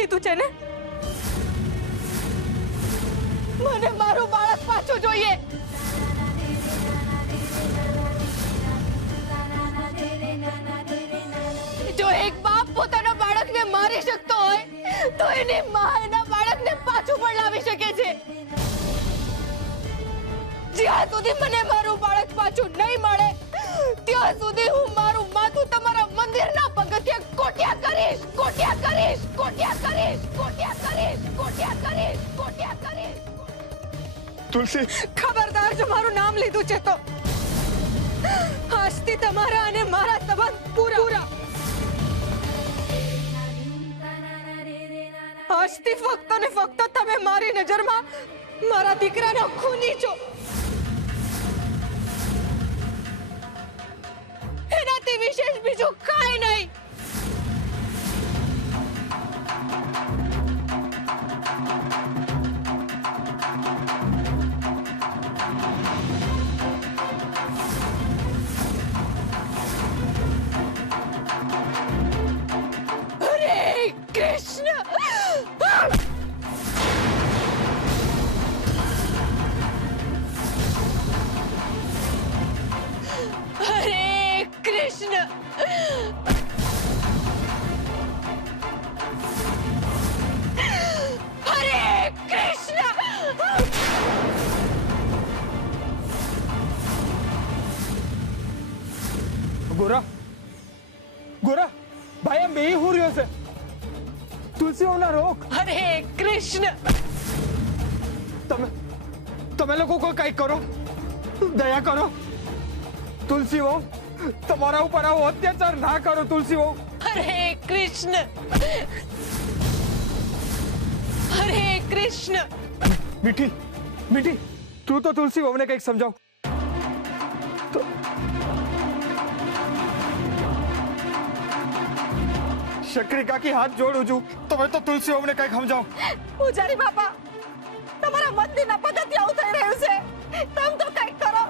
લીધું છે ને? મને મારું બાળક પાછું જોઈએ. જો એક બાપ પોતાના બાળકને મારી શકતો હોય તો એની માં એના બાળકને પાછું પણ લાવી શકે છે. જ્યાં સુધી મને મારું બાળક પાછું નહીં મળે ત્યાં સુધી હું મારું માથું તમારા મંદિરના પગથિયે કોટ્યા કરીશ, કોટ્યા કરીશ, કોટ્યા કરીશ, કોટ્યા કરીશ, કોટ્યા કરીશ, કોટ્યા કરીશ. તુલસી, ખબરદાર જો મારું નામ લીધું છે તો આજથી તમારા અને મારા સંબંધ પૂરા. આજથી ફક્ત ને ફક્ત તમે મારી નજરમાં મારા દીકરાનો ખૂની છો. એનાથી વિશેષ બીજું કાંઈ નહીં. હરે કૃષ્ણ. હરે કૃષ્ણ. હરે કૃષ્ણ. ગોરા, ગોરા, ભાઈ એમ બે હું રહ્યો છે. તુલસી ઓના રોક. હરે કૃષ્ણ. તમે લોકો કોઈ કઈ કરો, દયા કરો. તુલસી વહુ, તમારા ઉપર આવો અત્યાચાર ના કરો. તુલસી વહુ. હરે કૃષ્ણ. હરે કૃષ્ણ. મીઠી, મીઠી, તું તો તુલસી વહુને કંઈક સમજાવ. શકરી કાકી હાથ જોડું છું, તમે તો તુલસી વહુને કંઈક સમજાવ. પૂજારી બાપા, તમારા મંદિરના પગથિયે આવું થઈ રહ્યું છે. તમે તો કંઈક કરો.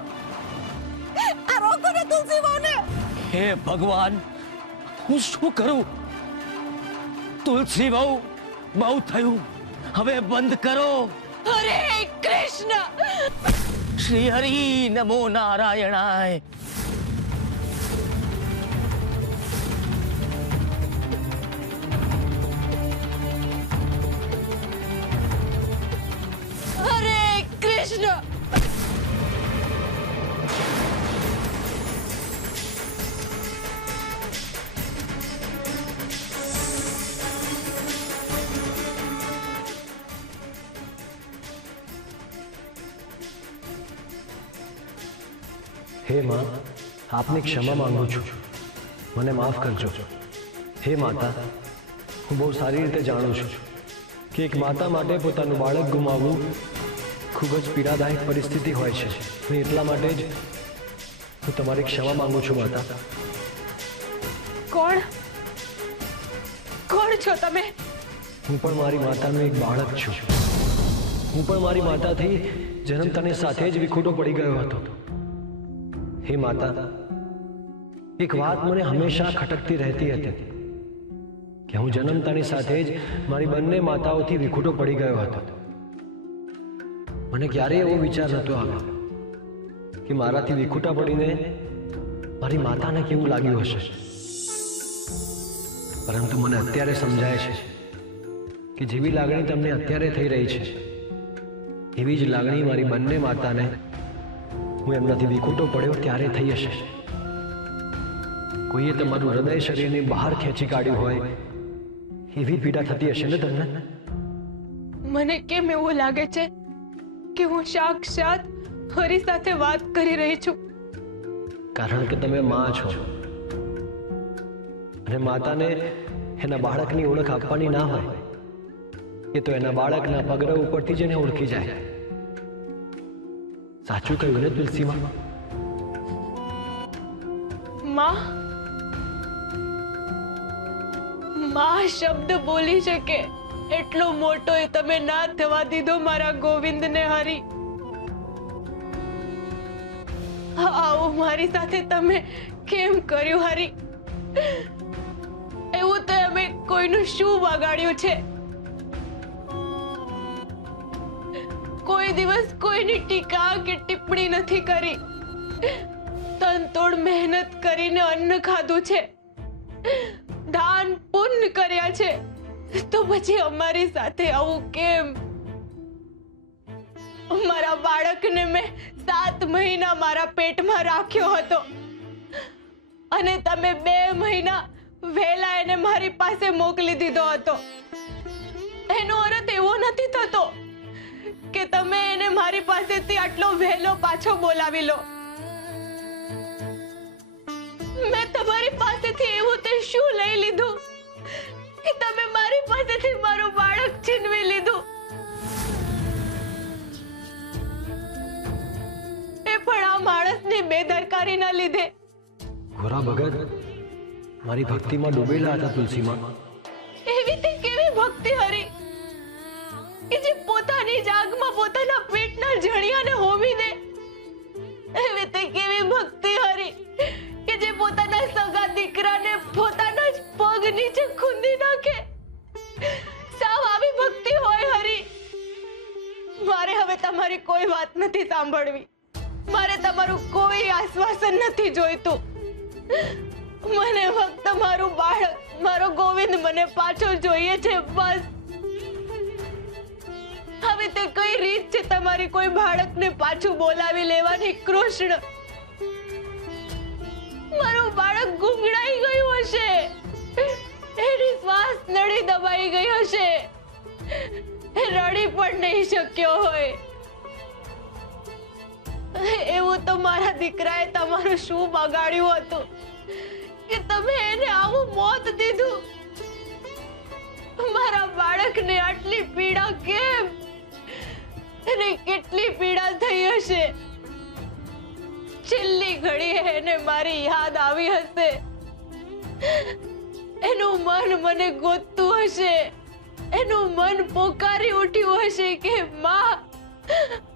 આ રોકો ને તુલસી વહુને. હે ભગવાન, હું શું કરું? તુલસી વહુ, બહુ થયું, હવે બંધ કરો. હરે કૃષ્ણ. શ્રી હરિ નમો નારાયણાય. હરે કૃષ્ણ. हे माँ, आपने क्षमा मांगू छू, મને માફ કરજો. હે માતા, હું બહુ સારી રીતે જાણું છું કે એક માતા માટે પોતાનું બાળક ગુમાવવું ખૂબ જ પીડાદાયક પરિસ્થિતિ હોય છે. અને એટલા માટે જ હું તમારી ક્ષમા માંગુ છું માતા. કોણ છો તમે? હું પણ મારી માતાનો એક બાળક છું. હું પણ મારી માતાથી જન્મતાની સાથે જ વિખૂટો પડી ગયો હતો. હે માતા, એક વાત મને હંમેશા ખટકતી રહેતી હતી કે હું જન્મતાની સાથે જ મારી બંને માતાઓથી વિખૂટો પડી ગયો હતો. મને ક્યારેય એવો વિચાર નહોતો આવ્યો કે મારાથી વિખૂટા પડીને મારી માતાને કેવું લાગ્યું હશે. પરંતુ મને અત્યારે સમજાય છે કે જેવી લાગણી તમને અત્યારે થઈ રહી છે એવી જ લાગણી મારી બંને માતાને હું એમનાથી વિખૂટો પડ્યો ત્યારે થઈ હશે. કોઈએ તમારું હૃદય શરીરની બહાર ખેંચી કાઢ્યું હોય એવી પીડા થતી હશે ને તમને? મને કેમ એવું લાગે છે કે હું સાક્ષાત હરી સાથે વાત કરી રહી છું. કારણ કે તમે માં છો અને માતાને એના બાળકની ઓળખ આપવાની ના હોય. એ તો એના બાળકના પગરવ ઉપરથી જ એને ઓળખી જાય. સાચું કહ્યું ને તુલસી માં? માં શબ્દ બોલી શકે એટલો મોટો એ તમે ના થવા દીધો મારા ગોવિંદને. હરી, આવું મારી સાથે તમે કેમ કર્યું? હરી, એવું તો અમે કોઈનું શું બગાડ્યું છે કોઈ દિવસ કોઈની ટીકા કે ટિપ્પણી નથી કરી. તનતોડ મહેનત કરીને અન્ન ખાધું છે, દાન પુણ્ય કર્યા છે, તો પછી અમારી સાથે આવું કેમ? મારા બાળકને મેં 7 મહિના મારા પેટમાં રાખ્યો હતો અને તમે 2 મહિના વહેલા એને મારી પાસે મોકલી દીધો હતો. એનો અર્થ એવો નથી થતો કે તમે એને મારી પાસેથી આટલો વહેલો પાછો બોલાવી લો. મેં તમારી પાસેથી એવું તે શું લઈ લીધું કે તમે મારી પાસેથી મારું બાળક છીનવી લીધું? એ પણ આ માણસની બેદરકારીના લીધે. ગોરા ભગત મારી ભક્તિમાં ડૂબેલા હતા તુલસીમાં. એવી તે કેવી ભક્તિ હરી કે જે પોતાની જાગમાં પોતાના પેટના જણિયાને હોમી દે? એવી તે કેવી ભક્તિ હરી કે જે પોતાના સગા દીકરાને પોતાના જ પગ નીચે ખૂંદી નાખે? સાવ આવી ભક્તિ હોય હરી? મારે હવે તમારી કોઈ વાત નથી સાંભળવી. મારે તમારું કોઈ આશ્વાસન નથી જોઈતું. મને ફક્ત મારું બાળક, મારો ગોવિંદ મને પાછો જોઈએ છે, બસ. હવે તે કઈ રીત છે તમારી કોઈ બાળકને પાછું બોલાવી લેવાની? કૃષ્ણ, મારું બાળક ગુંગળાઈ ગયું હશે, એની શ્વાસ નળી દબાઈ ગઈ હશે, એ રડી પણ નહીં શક્યો હોય. એવું તો મારા દીકરાએ તમારું શું બગાડ્યું હતું કે તમે એને આવું મોત દીધું? મારા બાળકને આટલી પીડા કેમ? એને કેટલી પીડા થઈ હશે? છેલ્લી ઘડીએ એને મારી યાદ આવી હશે, એનું મન મને ગોતતું હશે, એનું મન પોકારી ઉઠ્યું હશે કે માં,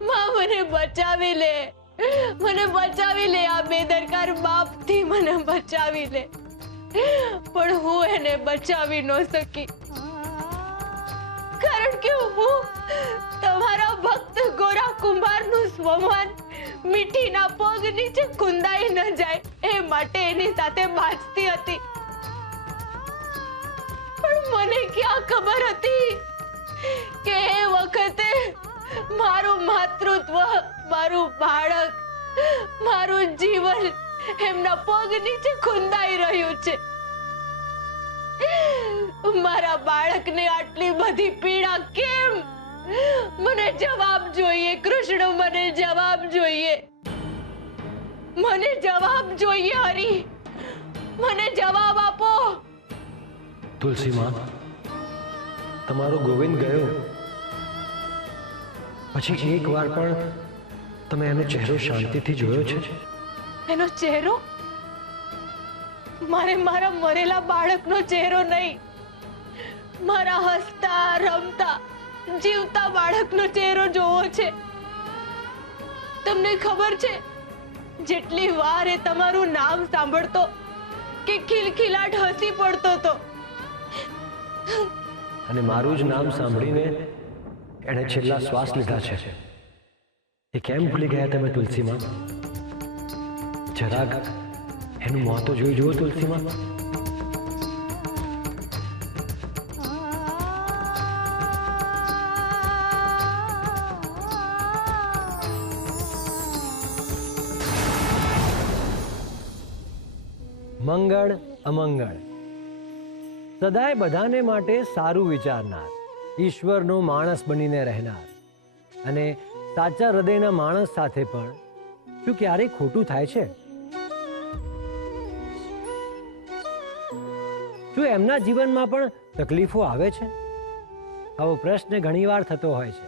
માં મને બચાવી લે, મને બચાવી લે, આ બેદરકાર બાપથી મને બચાવી લે. પણ હું એને બચાવી ન શકી, કારણ કે હું તમારા ભક્ત ગોરા કુંભારનું સ્વમાન મીઠીના પગ નીચે કુંદાઈ ન જાય એ માટે એની સાથે બાજતી હતી. પણ મને ક્યાં ખબર હતી કે એ વખતે મારું માતૃત્વ, મારું બાળક, મારું જીવન એમના પગ નીચે ખુંદાઈ રહ્યું છે. મારા બાળકને આટલી બધી પીડા કેમ? મને જવાબ જોઈએ કૃષ્ણ, મને જવાબ જોઈએ, મને જવાબ જોઈએ હરી, મને જવાબ આપો. તુલસીમાં તમારો ગોવિંદ ગયો પછી એક વાર પણ તમે એનો ચહેરો શાંતિથી જોયો છે? એનો ચહેરો? મારે મારા મરેલા બાળકનો ચહેરો નહીં, મારા હસતા રમતા જીવતા બાળકનો ચહેરો જોવો છે. તમને ખબર છે જેટલી વાર એ તમારું નામ સાંભળતો કે ખિલખિલાટ હસી પડતો હતો. અને મારું જ નામ સાંભળીને એણે છેલ્લા શ્વાસ લીધા છે. એ કેમ ભૂલી ગયા તમે તુલસીમાં? જરાક એનું મોં તો જોઈ જુઓ તુલસીમાં. મંગળ અમંગળ સદાય બધાને માટે સારું વિચારનાર, ઈશ્વરનો માણસ બનીને રહેનાર અને સાચા હૃદયના માણસ સાથે પણ શું ક્યારેય ખોટું થાય છે? શું એમના જીવનમાં પણ તકલીફો આવે છે? આવો પ્રશ્ન ઘણીવાર થતો હોય છે.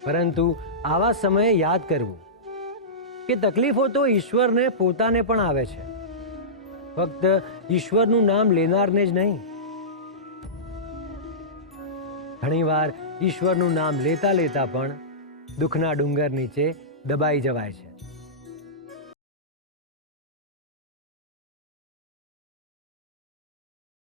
પરંતુ આવા સમયે યાદ કરવું કે તકલીફો તો ઈશ્વરને પોતાને પણ આવે છે, ફક્ત ઈશ્વરનું નામ લેનારને જ નહીં. ઘણીવાર ઈશ્વરનું નામ લેતા લેતા પણ દુઃખના ડુંગર નીચે દબાઈ જવાય છે.